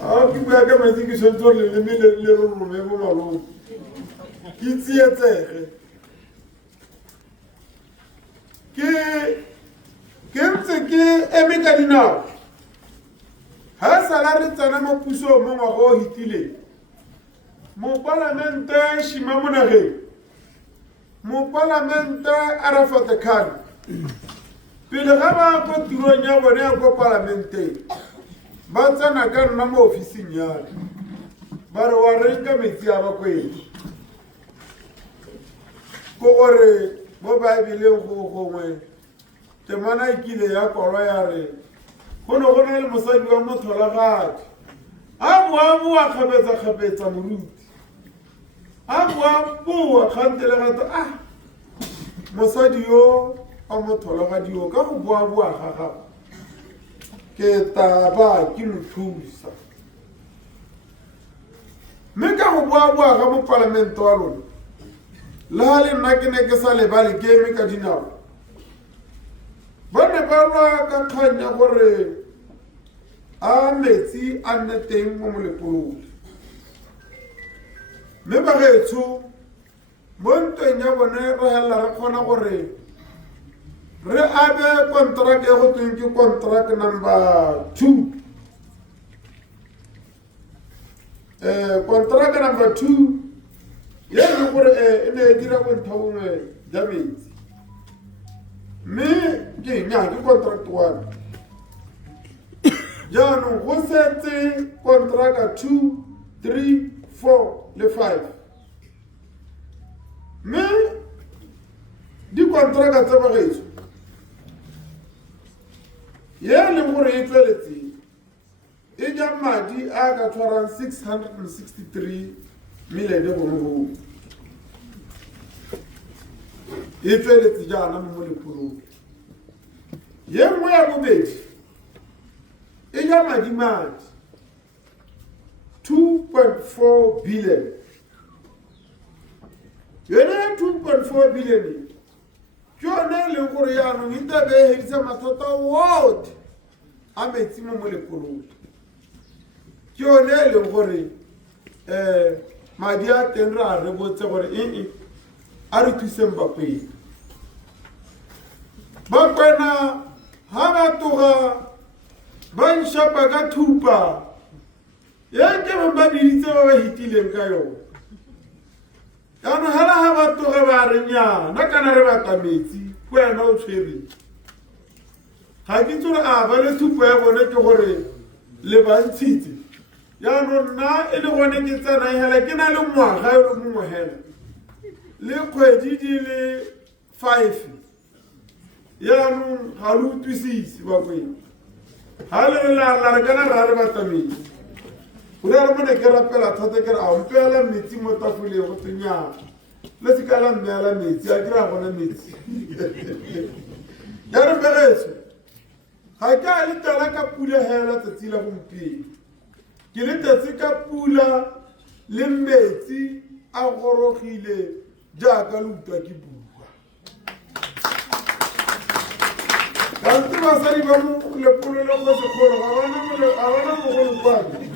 ke bua ka metsi ke tshwanetse gore leleme le rorome mo malong ke tsietsege ke ntse ke eme ka dinao ha sala re tsena mo pusong mo ngwaga o hitileng mo palamente shima monageng mo palamente Arafat Khan pele ga ba go tirong ya bone ya go parlamenteng ba tsena ka nna mo ofising ya ba re wa renka metsi a ba kwedi ko gore mo Bibeleng go gongwe temana ikile ya kolwa ya re go ne go na le mosadi wa motholagadi a boa kgapetsa moruti a boa kgantele gata mosadi yo a motholagadi yo ka go boa ga gago ke taba ke mothusa mme ka go boa ga mo parlamento wa rona le ha le nna ke ne ke sa lebale ke eme ka dinao ba ne ba lwa ka kgang ya gore a metsi a nne teng mo molepolong mme ba gaetsho mo ntweng ya bone re helela re kgona gore re abe kontraka ya go tweng ke kontraka number 2 kontraka number 2 ye le gore e ne e dira bonthongwe ja metsi mme ke nya ke contract 1 jaanong go setse kontraka 2 3 4 le 5 mme dikontraka tsa bagaetso ye le gore e tsweletse e ja madi a ka tshwarang 663 million go mo e tsweletse jaana mo molepolong ye nngwe ya bobedi e ja madi 2.4 billion yone 2.4 billion ke yone e leng gore yaanong e tlabe e hedisa mathata wotlhe a metsi mo molepolong ke yone e leng gore madi a teng re a rebotse gore a re thuseng bakwena bakwena ha ba toga ba nshapa ka thupa ye ke ba biditse ba ba hitileng ka yone yaanong hela ha ba toga ba re nyana kana re batla metsi wena o tshwere ga ke tsore a ba le thupa ya bone ke gore le bantshitse yaanong nna e le gone ke tsena hela ke na le ngwaga yo le mongwe hela le kgwedi di le 5 yaanong ga le utlwisise bakwena ha le la re kana ra re batla metsi gore re mone ke rapela thata ke re a mpela metsi mo tafoleng go tsenyana le se ka la mmela metsi a dira gona metsi ya re begetso ga ke a le tala ka pula hela tsatsi la gompieno ke le tatse ka pula le metsi a gorogile jaaka le utlwa ke bua kante basadi ba mo lepolelong ba sekgolo ga bana mogolo kwane